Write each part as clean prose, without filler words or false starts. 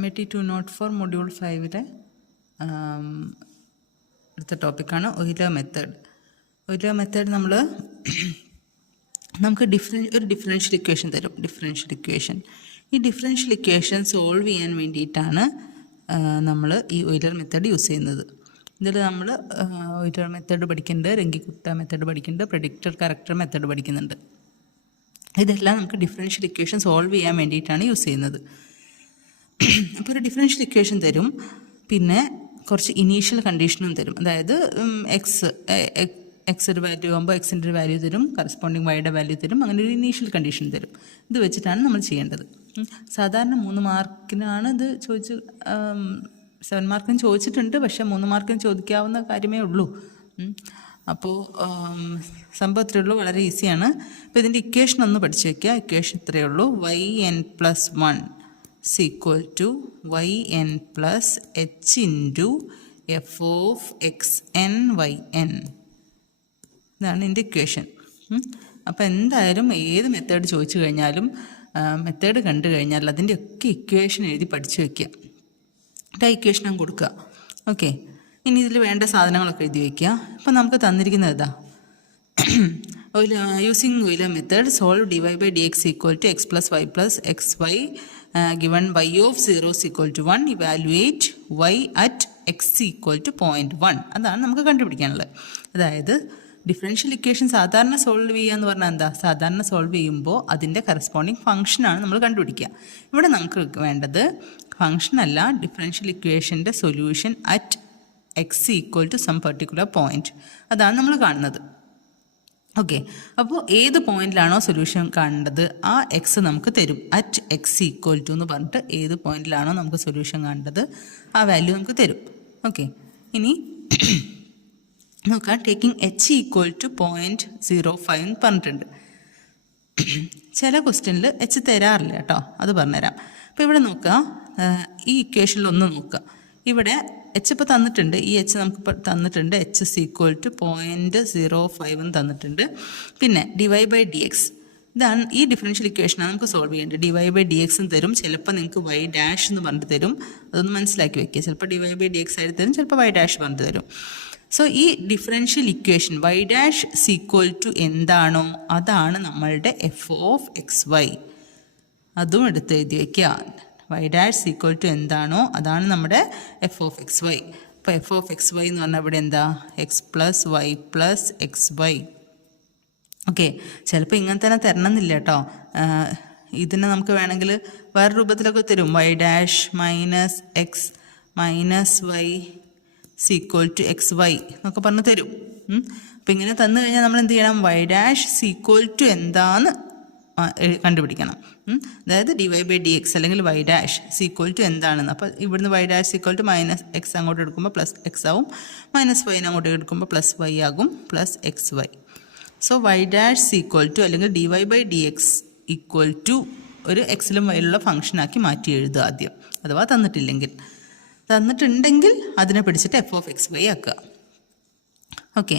MAT 204 module 5 അടുത്ത ടോപ്പിക്കാണ് Euler method. Euler method നമുക്ക് ഒരു ഡിഫറൻഷ്യൽ ഇക്വേഷൻ തരും. ഈ ഡിഫറൻഷ്യൽ ഇക്വേഷൻ സോൾവ് ചെയ്യാൻ വേണ്ടിയിട്ടാണ് നമ്മൾ ഈ ഓയിലർ മെത്തേഡ് യൂസ് ചെയ്യുന്നത്. ഇതിൽ നമ്മൾ ഓയിലർ മെത്തേഡ് പഠിക്കുന്നുണ്ട്, രംഗിക്കുട്ട മെത്തേഡ് പഠിക്കുന്നുണ്ട്, പ്രെഡിക്റ്റർ കറക്റ്റർ മെത്തേഡ് പഠിക്കുന്നുണ്ട്. ഇതെല്ലാം നമുക്ക് ഡിഫറൻഷ്യൽ ഇക്വേഷൻ സോൾവ് ചെയ്യാൻ വേണ്ടിയിട്ടാണ് യൂസ് ചെയ്യുന്നത്. അപ്പോൾ ഒരു ഡിഫറൻഷ്യൽ ഇക്വേഷൻ തരും, പിന്നെ കുറച്ച് ഇനീഷ്യൽ കണ്ടീഷനും തരും. അതായത് എക്സ് ഒരു വാല്യൂ ആകുമ്പോൾ എക്സിൻ്റെ ഒരു വാല്യൂ തരും, കറസ്പോണ്ടിങ് വൈയുടെ വാല്യൂ തരും, അങ്ങനെ ഒരു ഇനീഷ്യൽ കണ്ടീഷൻ തരും. ഇത് വെച്ചിട്ടാണ് നമ്മൾ ചെയ്യേണ്ടത്. സാധാരണ 3 മാർക്കിനാണ് ഇത് 7 മാർക്കിന് ചോദിച്ചിട്ടുണ്ട്, പക്ഷേ 3 മാർക്കിന് ചോദിക്കാവുന്ന കാര്യമേ ഉള്ളൂ. അപ്പോൾ സംഭവം ഇത്രയേ ഉള്ളൂ, വളരെ ഈസിയാണ്. അപ്പോൾ ഇതിൻ്റെ ഇക്വേഷൻ ഒന്ന് പഠിച്ചു വയ്ക്കുക. ഇക്വേഷൻ ഇത്രയേ ഉള്ളൂ: yn+1 = yn plus h into f of xn yn. ഇതാണ് ഇതിൻ്റെ ഇക്വേഷൻ. അപ്പോൾ എന്തായാലും ഏത് മെത്തേഡ് ചോദിച്ചു കഴിഞ്ഞാലും മെത്തേഡ് കണ്ടു കഴിഞ്ഞാൽ അതിൻ്റെ ഒക്കെ ഇക്വേഷൻ എഴുതി പഠിച്ചു വയ്ക്കുക. ആ ഇക്വേഷൻ ഞാൻ കൊടുക്കുക. ഓക്കെ, ഇനി ഇതിൽ വേണ്ട സാധനങ്ങളൊക്കെ എഴുതി വയ്ക്കുക. അപ്പോൾ നമുക്ക് തന്നിരിക്കുന്നത് ഇതാ: using Euler method solve dy/dx = x plus y plus xy given y of 0 = 1, evaluate y at x = 0.1. അതാണ് നമുക്ക് കണ്ടുപിടിക്കാനുള്ളത്. അതായത് ഡിഫറൻഷ്യൽ ഇക്വേഷൻ സാധാരണ സോൾവ് ചെയ്യുക എന്ന് പറഞ്ഞാൽ എന്താ? സാധാരണ സോൾവ് ചെയ്യുമ്പോൾ അതിൻ്റെ കറസ്പോണ്ടിങ് ഫംഗ്ഷനാണ് നമ്മൾ കണ്ടുപിടിക്കുക. ഇവിടെ നമുക്ക് വേണ്ടത് ഫംഗ്ഷനല്ല, ഡിഫറൻഷ്യൽ ഇക്വേഷൻ്റെ solution at x = some particular point. അതാണ് നമ്മൾ കാണുന്നത്. ഓക്കെ, അപ്പോൾ ഏത് പോയിന്റിലാണോ സൊല്യൂഷൻ കാണേണ്ടത് ആ എക്സ് നമുക്ക് തരും. അറ്റ് x = എന്ന് പറഞ്ഞിട്ട് ഏത് പോയിന്റിലാണോ നമുക്ക് സൊല്യൂഷൻ കാണേണ്ടത് ആ വാല്യൂ നമുക്ക് തരും. ഓക്കെ, ഇനി നോക്കാം. ടേക്കിംഗ് h = 0.05 എന്ന് പറഞ്ഞിട്ടുണ്ട്. ചില ക്വസ്റ്റ്യനിൽ h തരാറില്ല കേട്ടോ, അത് പറഞ്ഞുതരാം. അപ്പോൾ ഇവിടെ നോക്കുക, ഈ ഇക്വേഷനിലൊന്ന് നോക്കുക. ഇവിടെ h ഇപ്പോൾ തന്നിട്ടുണ്ട്, ഈ h നമുക്കിപ്പോൾ തന്നിട്ടുണ്ട്. h = 0.05 എന്ന് തന്നിട്ടുണ്ട്. പിന്നെ dy/dx, ഇതാണ് ഈ ഡിഫറൻഷ്യൽ ഇക്വേഷനാണ് നമുക്ക് സോൾവ് ചെയ്യേണ്ടത്. dy/dx എന്ന് തരും, ചിലപ്പോൾ നിങ്ങൾക്ക് y' എന്ന് പറഞ്ഞിട്ട് തരും. അതൊന്ന് മനസ്സിലാക്കി വെക്കുക. ചിലപ്പോൾ dy/dx ആയിട്ട് തരും, ചിലപ്പോൾ y' പറഞ്ഞിട്ട് തരും. സോ ഈ ഡിഫറൻഷ്യൽ ഇക്വേഷൻ y' എന്താണോ അതാണ് നമ്മളുടെ f of xy. അതും എടുത്ത് എഴുതി വയ്ക്കുക. y' എന്താണോ അതാണ് നമ്മുടെ f of xy. അപ്പോൾ f of xy എന്ന് പറഞ്ഞാൽ ഇവിടെ എന്താ? x plus y plus xy. Okay, ചിലപ്പോൾ ഇങ്ങനെ തന്നെ തരണമെന്നില്ല കേട്ടോ. ഇതിനെ നമുക്ക് വേണമെങ്കിൽ വേറെ രൂപത്തിലൊക്കെ തരും. y' minus X minus Y = xy എന്നൊക്കെ പറഞ്ഞ് തരും. അപ്പം ഇങ്ങനെ തന്നു കഴിഞ്ഞാൽ നമ്മൾ എന്ത് ചെയ്യണം? y' എന്താന്ന് കണ്ടുപിടിക്കണം. അതായത് dy/dx അല്ലെങ്കിൽ y' എന്താണെന്ന്. അപ്പോൾ ഇവിടുന്ന് y' -x അങ്ങോട്ട് എടുക്കുമ്പോൾ +x ആവും, -y അങ്ങോട്ട് എടുക്കുമ്പോൾ +y ആകും, +xy. സോ y' അല്ലെങ്കിൽ dy/dx ഒരു എക്സിലും വൈയിലുള്ള ഫംഗ്ഷനാക്കി മാറ്റി എഴുതുക ആദ്യം, അഥവാ തന്നിട്ടില്ലെങ്കിൽ. തന്നിട്ടുണ്ടെങ്കിൽ അതിനെ പിടിച്ചിട്ട് f of xy ആക്കുക. ഓക്കെ,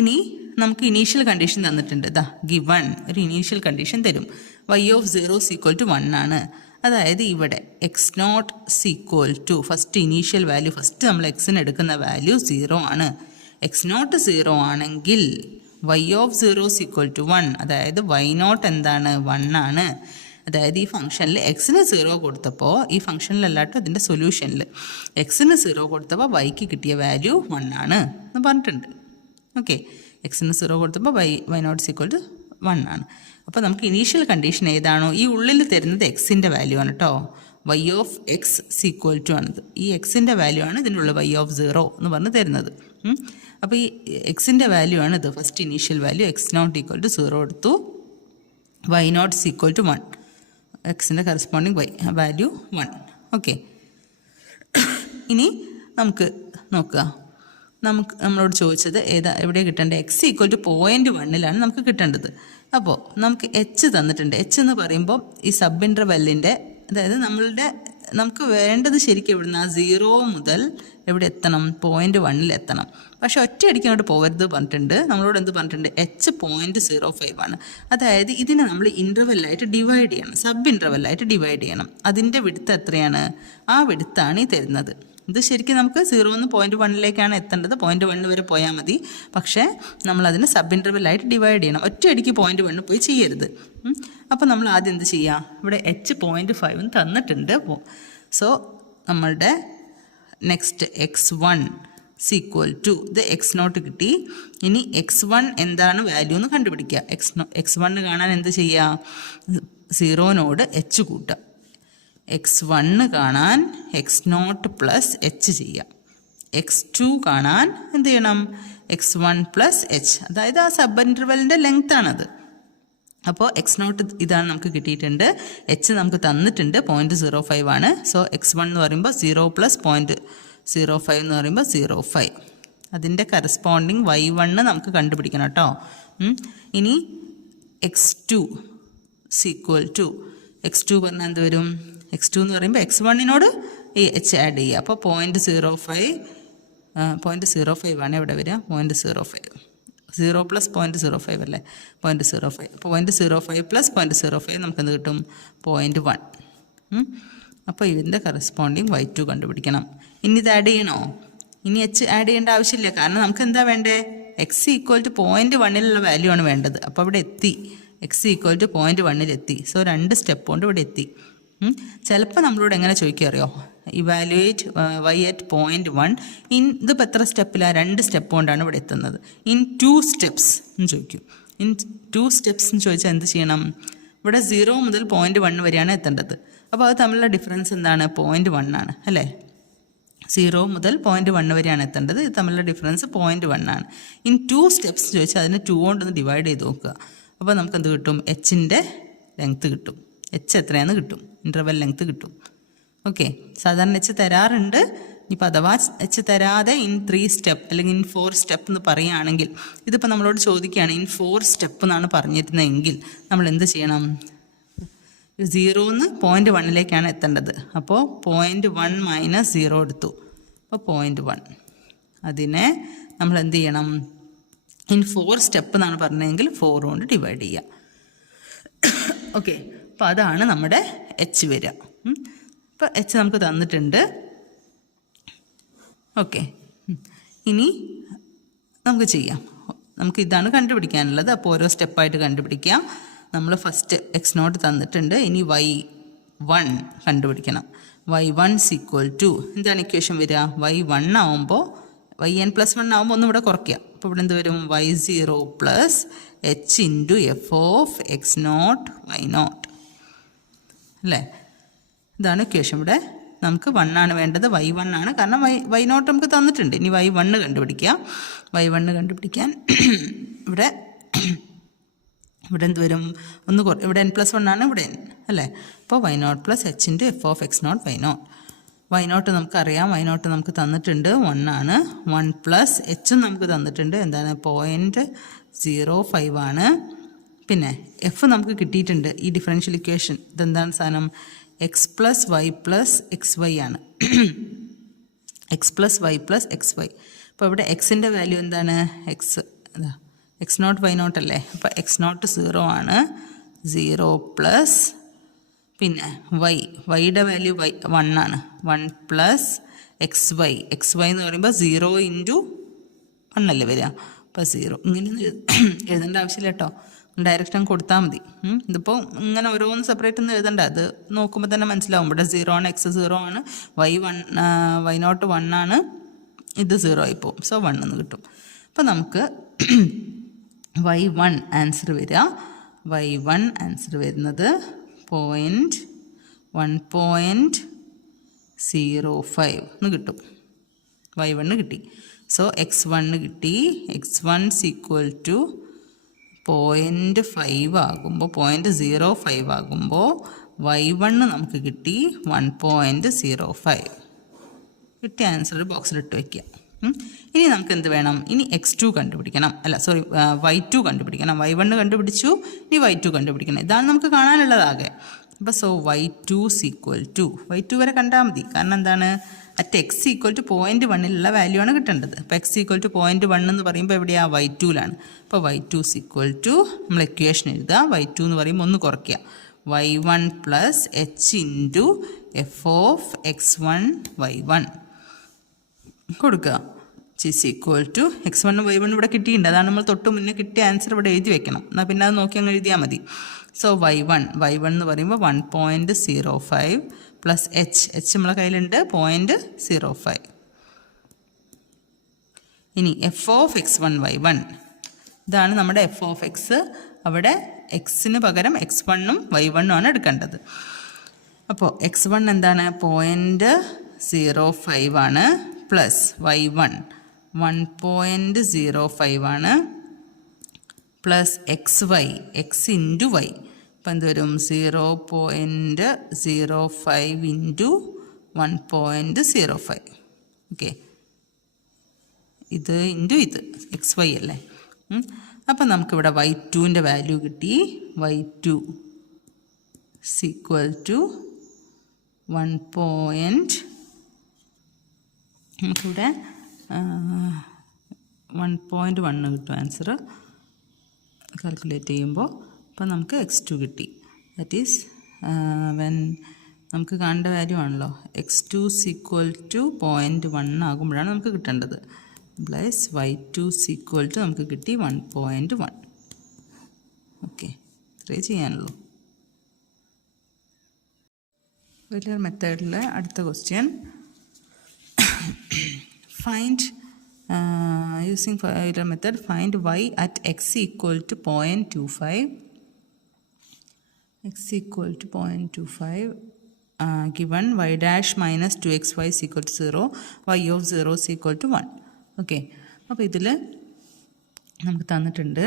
ഇനി നമുക്ക് ഇനീഷ്യൽ കണ്ടീഷൻ തന്നിട്ടുണ്ട്. ഇതാ ഗിവൺ ഒരു ഇനീഷ്യൽ കണ്ടീഷൻ തരും. y of 0 = 1 ആണ്. അതായത് ഇവിടെ x0 first initial value, first നമ്മൾ എക്സിന് എടുക്കുന്ന വാല്യൂ 0 ആണ്. x0 0 ആണെങ്കിൽ y of 0 = 1, അതായത് y0 എന്താണ്? 1 ആണ്. അതായത് ഈ ഫംഗ്ഷനിൽ എക്സിന് 0 കൊടുത്തപ്പോൾ, ഈ ഫംഗ്ഷനിലല്ലാട്ടോ ഇതിൻ്റെ സൊല്യൂഷനിൽ എക്സിന് 0 കൊടുത്തപ്പോൾ വൈക്ക് കിട്ടിയ വാല്യൂ 1 ആണ് എന്ന് പറഞ്ഞിട്ടുണ്ട്. ഓക്കെ, എക്സിന് 0 കൊടുത്തപ്പോൾ y0 = 1 ആണ്. അപ്പോൾ നമുക്ക് ഇനീഷ്യൽ കണ്ടീഷൻ ഏതാണോ ഈ ഉള്ളിൽ തരുന്നത് എക്സിൻ്റെ വാല്യൂ ആണ് കേട്ടോ. y of x = ആണിത്. ഈ എക്സിൻ്റെ വാല്യൂ ആണ് ഇതിനുള്ള y of 0 എന്ന് പറഞ്ഞ് തരുന്നത്. അപ്പോൾ ഈ എക്സിൻ്റെ വാല്യൂ ആണ് ഇത്. ഫസ്റ്റ് ഇനീഷ്യൽ വാല്യൂ x0 = 0 എടുത്തു, y0 = 1, എക്സിൻ്റെ കറസ്പോണ്ടിങ് വാല്യൂ 1. ഓക്കെ, ഇനി നമുക്ക് നോക്കുക. നമ്മളോട് ചോദിച്ചത് എവിടെ കിട്ടേണ്ടത്? x = 0.1 നമുക്ക് കിട്ടേണ്ടത്. അപ്പോൾ നമുക്ക് h തന്നിട്ടുണ്ട്. h എന്ന് പറയുമ്പോൾ ഈ സബ് ഇൻ്റർവെല്ലിൻ്റെ, അതായത് നമ്മളുടെ നമുക്ക് വേണ്ടത് ശരിക്കും എവിടുന്ന 0 മുതൽ എവിടെ എത്തണം, 0.1 എത്തണം. പക്ഷെ ഒറ്റയടിക്ക് അങ്ങോട്ട് പോകരുത് പറഞ്ഞിട്ടുണ്ട്. നമ്മളോട് എന്ത് പറഞ്ഞിട്ടുണ്ട്, h.05 ആണ്. അതായത് ഇതിനെ നമ്മൾ ഇൻ്റർവെല്ലായിട്ട് ഡിവൈഡ് ചെയ്യണം, സബ് ഇൻ്റർവെല്ലായിട്ട് ഡിവൈഡ് ചെയ്യണം. അതിൻ്റെ വിഡ്ത്ത് എത്രയാണ്, ആ വിഡ്ത്താണ് ഈ തരുന്നത്. ഇത് ശരിക്കും നമുക്ക് 0 നിന്ന് 0.1 എത്തേണ്ടത്, 0.1 വരെ പോയാൽ മതി. പക്ഷേ നമ്മളതിനെ സബ് ഇൻ്റർവെല്ലായിട്ട് ഡിവൈഡ് ചെയ്യണം. ഒറ്റയടിക്ക് 0.1 പോയി ചെയ്യരുത്. അപ്പോൾ നമ്മൾ ആദ്യം എന്ത് ചെയ്യുക, ഇവിടെ h.5 തന്നിട്ടുണ്ട്. സോ നമ്മളുടെ നെക്സ്റ്റ് x1 = ഇത് x0 കിട്ടി. ഇനി x1 എന്താണ് വാല്യൂ എന്ന് കണ്ടുപിടിക്കുക. x1 കാണാൻ എന്ത് ചെയ്യുക, 0 h കൂട്ടുക. x1 കാണാൻ x0 + h ചെയ്യുക. x2 കാണാൻ എന്ത് ചെയ്യണം, x1 + h, അതായത് ആ സബ് ഇൻ്റർവെല്ലിൻ്റെ ലെങ്ത് ആണത്. അപ്പോൾ x0 ഇതാണ് നമുക്ക് കിട്ടിയിട്ടുണ്ട്. h നമുക്ക് തന്നിട്ടുണ്ട് 0.05 ആണ്. സോ x1 എന്ന് പറയുമ്പോൾ 0 + 0.05 എന്ന് പറയുമ്പോൾ 0.5. അതിൻ്റെ കറസ്പോണ്ടിങ് y1 നമുക്ക് കണ്ടുപിടിക്കണം കേട്ടോ. ഇനി x2 = x2 പറഞ്ഞാൽ എന്ത് വരും, x2 എന്ന് പറയുമ്പോൾ x1നോട് ഈ h ആഡ് ചെയ്യുക. അപ്പോൾ 0.05 ആണ് ഇവിടെ വരിക. 0.05 0 + 0.05 അല്ലേ, 0.05. അപ്പോൾ 0.05 + 0.05 നമുക്കെന്ത് കിട്ടും, 0.1. അപ്പോൾ ഇതിൻ്റെ കറസ്പോണ്ടിങ് y2 കണ്ടുപിടിക്കണം. ഇനി ഇത് ആഡ് ചെയ്യണോ, ഇനി h ആഡ് ചെയ്യേണ്ട ആവശ്യമില്ല. കാരണം നമുക്ക് എന്താ വേണ്ടേ, x = 0.1 വാല്യൂ ആണ് വേണ്ടത്. അപ്പോൾ ഇവിടെ എത്തി, x = 0.1 എത്തി. സോ 2 സ്റ്റെപ്പ് കൊണ്ട് ഇവിടെ എത്തി. ചിലപ്പോൾ നമ്മളോട് എങ്ങനെ ചോദിക്കുക അറിയോ, ഇവാലുവേറ്റ് y at 0.1 ഇതിപ്പോൾ എത്ര സ്റ്റെപ്പിലാണ്, 2 സ്റ്റെപ്പ് കൊണ്ടാണ് ഇവിടെ എത്തുന്നത്. ഇൻ 2 steps എന്ന് ചോദിക്കും. ഇൻ 2 steps എന്ന് ചോദിച്ചാൽ എന്ത് ചെയ്യണം, ഇവിടെ 0 മുതൽ 0.1 വരെയാണ് എത്തേണ്ടത്. അപ്പോൾ അത് തമ്മിലുള്ള ഡിഫറൻസ് എന്താണ്, 0.1 ആണ് അല്ലേ. 0 മുതൽ 0.1 വരെയാണ് എത്തേണ്ടത്. ഇത് തമ്മിലുള്ള ഡിഫറൻസ് 0.1 ആണ്. ഇൻ 2 steps ചോദിച്ചാൽ അതിനെ 2 കൊണ്ടൊന്ന് ഡിവൈഡ് ചെയ്ത് നോക്കുക. അപ്പോൾ നമുക്ക് എന്ത് കിട്ടും, h-ൻ്റെ ലെങ്ത്ത് കിട്ടും. h എത്രയാണെന്ന് കിട്ടും, ഇൻ്റർവെൽ ലെങ്ത്ത് കിട്ടും. ഓക്കെ, സാധാരണ h തരാറുണ്ട്. ഇപ്പോൾ അഥവാ h തരാതെ ഇൻ 3 സ്റ്റെപ്പ് അല്ലെങ്കിൽ ഇൻ 4 സ്റ്റെപ്പ് എന്ന് പറയുകയാണെങ്കിൽ, ഇതിപ്പോൾ നമ്മളോട് ചോദിക്കുകയാണ് ഇൻ 4 സ്റ്റെപ്പ് എന്നാണ് പറഞ്ഞിരുന്നതെങ്കിൽ നമ്മൾ എന്ത് ചെയ്യണം, 0 നിന്ന് 0.1 എത്തേണ്ടത്. അപ്പോൾ 0.1 - 0 എടുത്തു. അപ്പോൾ 0.1 അതിനെ നമ്മൾ എന്ത് ചെയ്യണം, ഇൻ 4 സ്റ്റെപ്പ് എന്നാണ് പറഞ്ഞതെങ്കിൽ 4 കൊണ്ട് ഡിവൈഡ് ചെയ്യുക. ഓക്കെ, അപ്പോൾ അതാണ് നമ്മുടെ h വരിക. അപ്പോൾ h നമുക്ക് തന്നിട്ടുണ്ട്. ഓക്കെ, ഇനി നമുക്ക് ചെയ്യാം. നമുക്ക് ഇതാണ് കണ്ടുപിടിക്കാനുള്ളത്. അപ്പോൾ ഓരോ സ്റ്റെപ്പായിട്ട് കണ്ടുപിടിക്കാം. നമ്മൾ ഫസ്റ്റ് x0 തന്നിട്ടുണ്ട്. ഇനി y1 കണ്ടുപിടിക്കണം. y1 = എന്താണ് ഇക്വേഷൻ വരിക, y1 ആവുമ്പോൾ yn+1 ആവുമ്പോൾ ഒന്നും ഇവിടെ കുറയ്ക്കുക. അപ്പോൾ ഇവിടെ എന്ത് വരും, y0 + h × f(x0, y0) അല്ലേ. ഇതാണ് ഇക്വേഷൻ. ഇവിടെ നമുക്ക് 1 ആണ് വേണ്ടത്, y1 ആണ്. കാരണം y0 നമുക്ക് തന്നിട്ടുണ്ട്. ഇനി y1 കണ്ടുപിടിക്കുക. y1 കണ്ടുപിടിക്കാൻ ഇവിടെ എന്ത് വരും, ഇവിടെ n+1 ആണ്, ഇവിടെ n അല്ലേ. അപ്പോൾ y0 + h × f(x0, y0). y0 നമുക്കറിയാം, y0 നമുക്ക് തന്നിട്ടുണ്ട് 1 ആണ്. 1 + h നമുക്ക് തന്നിട്ടുണ്ട്, എന്താണ് 0.05 ആണ്. പിന്നെ എഫ് നമുക്ക് കിട്ടിയിട്ടുണ്ട്. ഈ ഡിഫറൻഷ്യൽ ഇക്വേഷൻ ഇതെന്താണ് സാധനം, x + y + xy ആണ്. x + y + xy. അപ്പോൾ ഇവിടെ എക്സിൻ്റെ വാല്യൂ എന്താണ്, x0 y0 അല്ലേ. അപ്പോൾ x0 0 ആണ്. 0 + പിന്നെ വൈയുടെ വാല്യൂ 1 ആണ്. 1 + xy. xy എന്ന് പറയുമ്പോൾ 0 × 1 അല്ലേ വരിക. അപ്പോൾ 0 ഇങ്ങനെയൊന്നും എഴുതേണ്ട ആവശ്യമില്ല കേട്ടോ, ഡയറക്റ്റ് അങ്ങ് കൊടുത്താൽ മതി. ഇതിപ്പോൾ ഇങ്ങനെ ഓരോന്ന് സെപ്പറേറ്റ് ഒന്നും എഴുതണ്ട, അത് നോക്കുമ്പോൾ തന്നെ മനസ്സിലാവും. ഇവിടെ 0 ആണ്, x 0 ആണ്, y0 1 ആണ്, ഇത് 0 ആയിപ്പോവും. സോ 1 എന്ന് കിട്ടും. അപ്പോൾ നമുക്ക് y1 ആൻസർ വരിക. y1 ആൻസർ വരുന്നത് 1.05 എന്ന് കിട്ടും. y1 കിട്ടി. സോ x1 കിട്ടി. x1 = 0.5 ആകുമ്പോൾ 0.05 ആകുമ്പോൾ y1 നമുക്ക് കിട്ടി 1.05. കിട്ടിയ ആൻസർ ബോക്സിലിട്ട് വയ്ക്കുക. ഇനി നമുക്ക് എന്ത് വേണം, ഇനി x2 കണ്ടുപിടിക്കണം. അല്ല സോറി, y2 കണ്ടുപിടിക്കണം. y1 കണ്ടുപിടിച്ചു, ഇനി y2 കണ്ടുപിടിക്കണം. ഇതാണ് നമുക്ക് കാണാനുള്ളതാകെ. അപ്പോൾ സോ y2 y2 വരെ കണ്ടാൽ മതി. കാരണം എന്താണ്, at X equal to 0.1 value ആണ് കിട്ടേണ്ടത്. അപ്പോൾ എക്സ് ഈക്വൽ ടു 0.1 എന്ന് പറയുമ്പോൾ എവിടെയാണ്, y2ലാണ്. അപ്പോൾ y2 നമ്മൾ ഇക്വേഷൻ എഴുതുക. y2 എന്ന് പറയുമ്പോൾ ഒന്ന് കുറയ്ക്കുക, y1 plus h into F of x1 y1 കൊടുക്കുക. Is equal to x1 y1 ഇവിടെ കിട്ടിയിട്ടുണ്ട്. അതാണ് നമ്മൾ തൊട്ട് മുന്നേ കിട്ടിയ ആൻസർ ഇവിടെ എഴുതി വെക്കണം. എന്നാൽ പിന്നെ അത് നോക്കി അങ്ങ് എഴുതിയാൽ മതി. സോ y1 എന്ന് പറയുമ്പോൾ 1.05 പ്ലസ് h നമ്മളെ കയ്യിലുണ്ട് 0.05. ഇനി എഫ് ഓഫ് x1 y1 ഇതാണ് നമ്മുടെ എഫ് ഓഫ് എക്സ്. അവിടെ എക്സിന് പകരം x1ഉം y1ഉം ആണ് എടുക്കേണ്ടത്. അപ്പോൾ x1 എന്താണ്, 0.05 ആണ്, പ്ലസ് y1 1.05 ആണ്, plus xy X into Y. അപ്പം എന്ത് വരും, 0.05 ഇൻറ്റു 1.05. ഓക്കെ, ഇത് ഇൻറ്റു ഇത് xy അല്ലേ. അപ്പം നമുക്കിവിടെ y2ൻ്റെ വാല്യൂ കിട്ടി. y2 equal to 1. നമുക്കിവിടെ 1.1 കിട്ടും ആൻസർ കാൽക്കുലേറ്റ് ചെയ്യുമ്പോൾ. അപ്പോൾ നമുക്ക് x2 കിട്ടി. ദാറ്റ് ഈസ് വെൻ നമുക്ക് കാണേണ്ട വാല്യൂ ആണല്ലോ, x2 ഈക്വൽ ടു 0.1 ആകുമ്പോഴാണ് നമുക്ക് കിട്ടേണ്ടത്. പ്ലസ് y2 ഈക്വൽ ടു നമുക്ക് കിട്ടി 1.1. ഓക്കെ, ഇത്രേ ചെയ്യാനുള്ളൂ. വലിയ മെത്തേഡിലെ അടുത്ത question, find using Euler method, find y at x equal to 0.25. X equal to 0.25 given y dash minus 2xy is equal to 0, y of 0 is equal to 1. Okay, അപ്പോൾ ഇതിൽ നമുക്ക് തന്നിട്ടുണ്ട്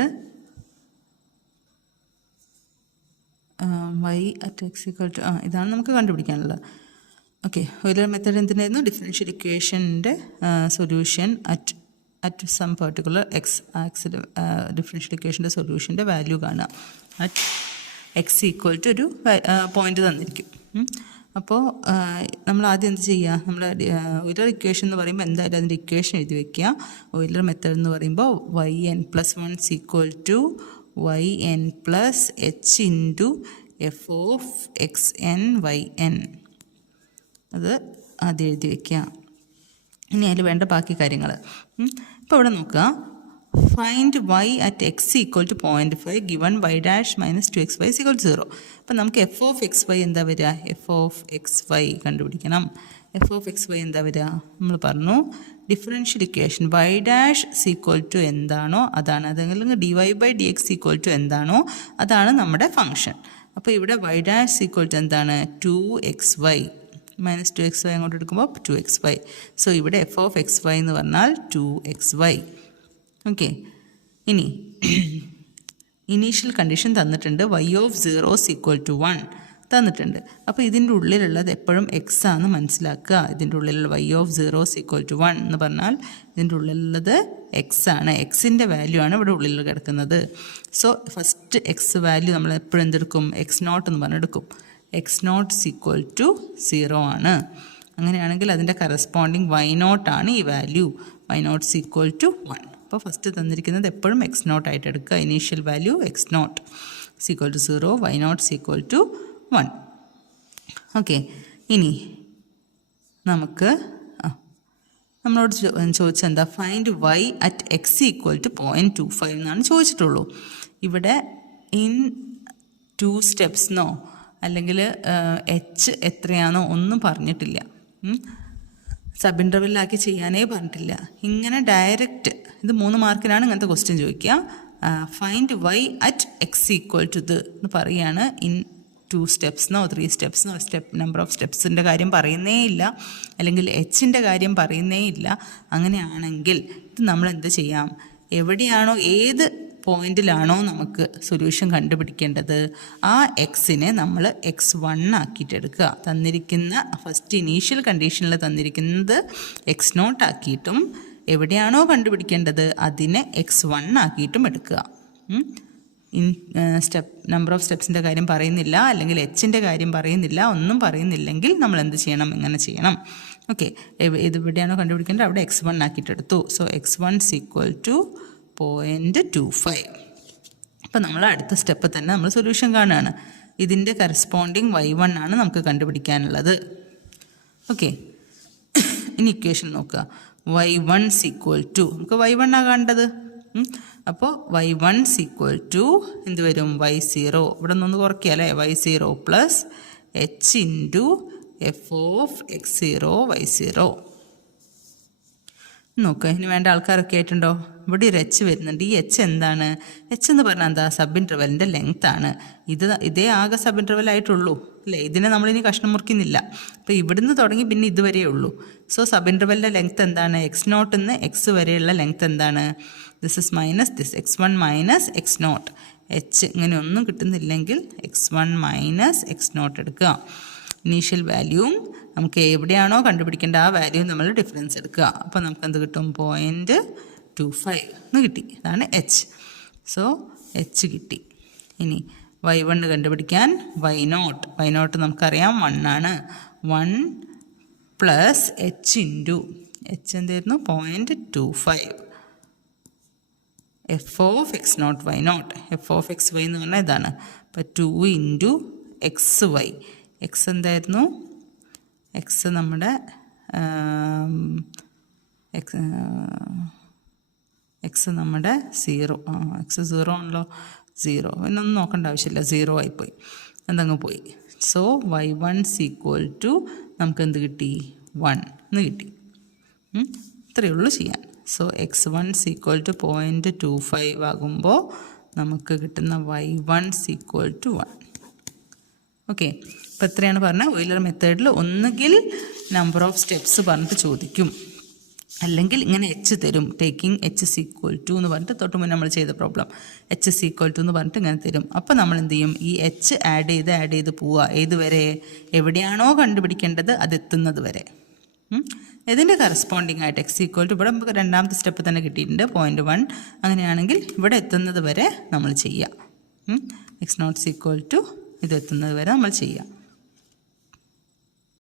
y at x equal to ഇതാണ് നമുക്ക് കണ്ടുപിടിക്കാനുള്ളത്. Okay, Euler method എന്തിനായിരുന്നു, differential ഇക്വേഷൻ്റെ solution at some particular X ആക്സിൽ ഡിഫറൻഷ്യൽ ഇക്വേഷൻ്റെ സൊല്യൂഷൻ്റെ വാല്യൂ കാണുക. അറ്റ് എക്സ് ഈക്വൽ ടു ഒരു പോയിൻ്റ് തന്നിരിക്കും. അപ്പോൾ നമ്മൾ ആദ്യം എന്ത് ചെയ്യുക, നമ്മൾ Euler ഇക്വേഷൻ എന്ന് പറയുമ്പോൾ എന്തായാലും അതിൻ്റെ ഇക്വേഷൻ എഴുതി വയ്ക്കുക. Euler മെത്തേഡ് എന്ന് പറയുമ്പോൾ yn + 1 equal to yn plus h into F of xn yn. അത് ആദ്യം എഴുതി വയ്ക്കുക. ഇനി അതിൽ വേണ്ട ബാക്കി കാര്യങ്ങൾ. ഇപ്പോൾ ഇവിടെ നോക്കുക, find y at x equal to 0.5 given y dash minus 2xy equal to 0. അപ്പം നമുക്ക് എഫ് ഓഫ് xy എന്താ വരിക, എഫ് ഓഫ് xy കണ്ടുപിടിക്കണം. എഫ് ഓഫ് xy എന്താ വരിക, നമ്മൾ പറഞ്ഞു differential equation y dash equal to എന്താണോ അതാണ്, അതെങ്കിൽ dy/dx ഈക്വൽ ടു എന്താണോ അതാണ് നമ്മുടെ ഫംഗ്ഷൻ. അപ്പോൾ ഇവിടെ y ഡാഷ് ഈക്വൽ ടു എന്താണ്, 2xy മൈനസ് 2xy അങ്ങോട്ട് എടുക്കുമ്പോൾ 2xy. സോ ഇവിടെ എഫ് ഓഫ് xy എന്ന് പറഞ്ഞാൽ 2xy. ഓക്കെ, ഇനി ഇനീഷ്യൽ കണ്ടീഷൻ തന്നിട്ടുണ്ട്, y ഓഫ് 0 ഈക്വൽ ടു 1 തന്നിട്ടുണ്ട്. അപ്പോൾ ഇതിൻ്റെ ഉള്ളിലുള്ളത് എപ്പോഴും എക്സ് ആണെന്ന് മനസ്സിലാക്കുക. ഇതിൻ്റെ ഉള്ളിലുള്ള y ഓഫ് 0 ഈക്വൽ ടു 1 എന്ന് പറഞ്ഞാൽ ഇതിൻ്റെ ഉള്ളിലുള്ളത് എക്സ് ആണ്. എക്സിൻ്റെ വാല്യൂ ആണ് ഇവിടെ ഉള്ളിൽ കിടക്കുന്നത്. സോ ഫസ്റ്റ് എക്സ് വാല്യൂ നമ്മൾ എപ്പോഴും എന്തെടുക്കും, x0 എന്ന് പറഞ്ഞെടുക്കും. x0 ഈക്വൽ ടു 0 ആണ്. അങ്ങനെയാണെങ്കിൽ അതിൻ്റെ കറസ്പോണ്ടിങ് y0 ആണ് ഈ വാല്യൂ. y0 equal to 1. അപ്പോൾ ഫസ്റ്റ് തന്നിരിക്കുന്നത് എപ്പോഴും x0 ആയിട്ട് എടുക്കുക. Initial value x0 equal to 0, y0 equal to 1. Okay, ഇനി നമുക്ക് നമ്മളോട് ചോദിച്ചെന്താ, find y at x equal to 0.25 എന്നാണ് ചോദിച്ചിട്ടുള്ളൂ. ഇവിടെ ഇൻ 2 സ്റ്റെപ്സ്ന്നോ അല്ലെങ്കിൽ എച്ച് എത്രയാണോ ഒന്നും പറഞ്ഞിട്ടില്ല. സബ് ഇൻ്റർവെല്ലാക്കി ചെയ്യാനേ പറഞ്ഞിട്ടില്ല. ഇങ്ങനെ ഡയറക്റ്റ് ഇത് 3 മാർക്കിനാണ് ഇങ്ങനത്തെ ക്വസ്റ്റ്യൻ ചോദിക്കുക. Find y at x equal to ഇത് എന്ന് പറയുകയാണ്. ഇൻ 2 സ്റ്റെപ്സ്ന്നോ 3 സ്റ്റെപ്സ്ന്നോ നമ്പർ ഓഫ് സ്റ്റെപ്സിൻ്റെ കാര്യം പറയുന്നേ ഇല്ല, അല്ലെങ്കിൽ എച്ചിൻ്റെ കാര്യം പറയുന്നേ ഇല്ല. അങ്ങനെയാണെങ്കിൽ ഇത് നമ്മൾ എന്ത് ചെയ്യാം, എവിടെയാണോ ഏത് പോയിന്റിലാണോ നമുക്ക് സൊല്യൂഷൻ കണ്ടുപിടിക്കേണ്ടത് ആ എക്സിനെ നമ്മൾ x1 ആക്കിയിട്ടെടുക്കുക. തന്നിരിക്കുന്ന ഫസ്റ്റ് ഇനീഷ്യൽ കണ്ടീഷനിൽ തന്നിരിക്കുന്നത് x0 ആക്കിയിട്ടും എവിടെയാണോ കണ്ടുപിടിക്കേണ്ടത് അതിനെ x1 ആക്കിയിട്ടും എടുക്കുക. നമ്പർ ഓഫ് സ്റ്റെപ്സിൻ്റെ കാര്യം പറയുന്നില്ല, അല്ലെങ്കിൽ എച്ചിൻ്റെ കാര്യം പറയുന്നില്ല, ഒന്നും പറയുന്നില്ലെങ്കിൽ നമ്മൾ എന്ത് ചെയ്യണം, ഇങ്ങനെ ചെയ്യണം. ഓക്കെ, ഇത് എവിടെയാണോ കണ്ടുപിടിക്കേണ്ടത് അവിടെ x1 ആക്കിയിട്ടെടുത്തു. So x1 = 0.25. അപ്പോൾ നമ്മൾ അടുത്ത സ്റ്റെപ്പ് തന്നെ നമ്മൾ സൊല്യൂഷൻ കാണുകയാണ്. ഇതിൻ്റെ കറസ്പോണ്ടിങ് y1 ആണ് നമുക്ക് കണ്ടുപിടിക്കാനുള്ളത്. ഓക്കെ, ഇനി ഇക്വേഷൻ നോക്കുക. y1 = നമുക്ക് y1 ആണ് കാണേണ്ടത്. അപ്പോൾ y1 = എന്ത് വരും, y0. ഇവിടെ നിന്നൊന്ന് കുറയ്ക്കുക അല്ലേ, y0 + h × f(x0, y0). നോക്കുക, ഇനി വേണ്ട ആൾക്കാരൊക്കെ ആയിട്ടുണ്ടോ? ഇവിടെ ഒരു എച്ച് വരുന്നുണ്ട്. ഈ എച്ച് എന്താണ്? എച്ച് എന്ന് പറഞ്ഞാൽ എന്താ? സബ് ഇൻ്റർവെലിൻ്റെ ലെങ്ത് ആണ്. ഇതേ ആകെ സബ് ഇൻ്റർവെൽ ആയിട്ടുള്ളൂ അല്ലേ? ഇതിനെ നമ്മളിനി കഷ്ണം മുറിക്കുന്നില്ല. അപ്പോൾ ഇവിടുന്ന് തുടങ്ങി പിന്നെ ഇതുവരെയേ ഉള്ളൂ. സോ സബ് ഇൻ്റർവെലിൻ്റെ ലെങ്ത് എന്താണ്? x0 നിന്ന് x വരെയുള്ള ലെങ്ത് എന്താണ്? This is minus this, x1 - x0. H ഇങ്ങനെ ഒന്നും കിട്ടുന്നില്ലെങ്കിൽ x1 - x0 എടുക്കുക. ഇനീഷ്യൽ വാല്യൂവും നമുക്ക് എവിടെയാണോ കണ്ടുപിടിക്കേണ്ട ആ വാല്യൂ നമ്മൾ ഡിഫറൻസ് എടുക്കുക. അപ്പോൾ നമുക്ക് എന്ത് കിട്ടും? 0.25 എന്ന് കിട്ടി. ഇതാണ് എച്ച്. സോ എച്ച് കിട്ടി. ഇനി y1 കണ്ടുപിടിക്കാൻ y0 നമുക്കറിയാം 1 ആണ്. 1 + h × h എന്തായിരുന്നു? 0.25. f(x0, y0). f(xy) എന്ന് പറഞ്ഞാൽ ഇതാണ്. അപ്പോൾ 2 × xy. x എന്തായിരുന്നു? എക്സ് നമ്മുടെ എക്സ് നമ്മുടെ 0. എക്സ് 0 ആണല്ലോ. 0 എന്നൊന്നും നോക്കേണ്ട ആവശ്യമില്ല, 0 ആയിപ്പോയി, അതങ്ങ് പോയി. സോ y1 = നമുക്ക് എന്ത് കിട്ടി? 1 എന്ന് കിട്ടി. ഇത്രയേ ഉള്ളൂ ചെയ്യാൻ. സോ x1 = 0.25 ആകുമ്പോൾ നമുക്ക് കിട്ടുന്ന y1 = 1. ഓക്കെ, അപ്പോൾ എത്രയാണ് പറഞ്ഞാൽ ഓയിലർ മെത്തേഡിൽ ഒന്നുകിൽ നമ്പർ ഓഫ് സ്റ്റെപ്സ് പറഞ്ഞിട്ട് ചോദിക്കും, അല്ലെങ്കിൽ ഇങ്ങനെ എച്ച് തരും. ടേക്കിംഗ് h = എന്ന് പറഞ്ഞിട്ട് തൊട്ട് മുന്നേ നമ്മൾ ചെയ്ത പ്രോബ്ലം h = എന്ന് പറഞ്ഞിട്ട് ഇങ്ങനെ തരും. അപ്പോൾ നമ്മൾ എന്ത് ചെയ്യും? ഈ എച്ച് ആഡ് ചെയ്ത് പോവുക. ഏതുവരെ? എവിടെയാണോ കണ്ടുപിടിക്കേണ്ടത് അതെത്തുന്നത് വരെ. ഇതിൻ്റെ കറസ്പോണ്ടിങ് ആയിട്ട് x = ഇവിടെ നമുക്ക് രണ്ടാമത്തെ സ്റ്റെപ്പ് തന്നെ കിട്ടിയിട്ടുണ്ട് 0.1. അങ്ങനെയാണെങ്കിൽ ഇവിടെ എത്തുന്നത് വരെ നമ്മൾ ചെയ്യുക. x0 = ഇത് എത്തുന്നത് വരെ നമ്മൾ ചെയ്യാം.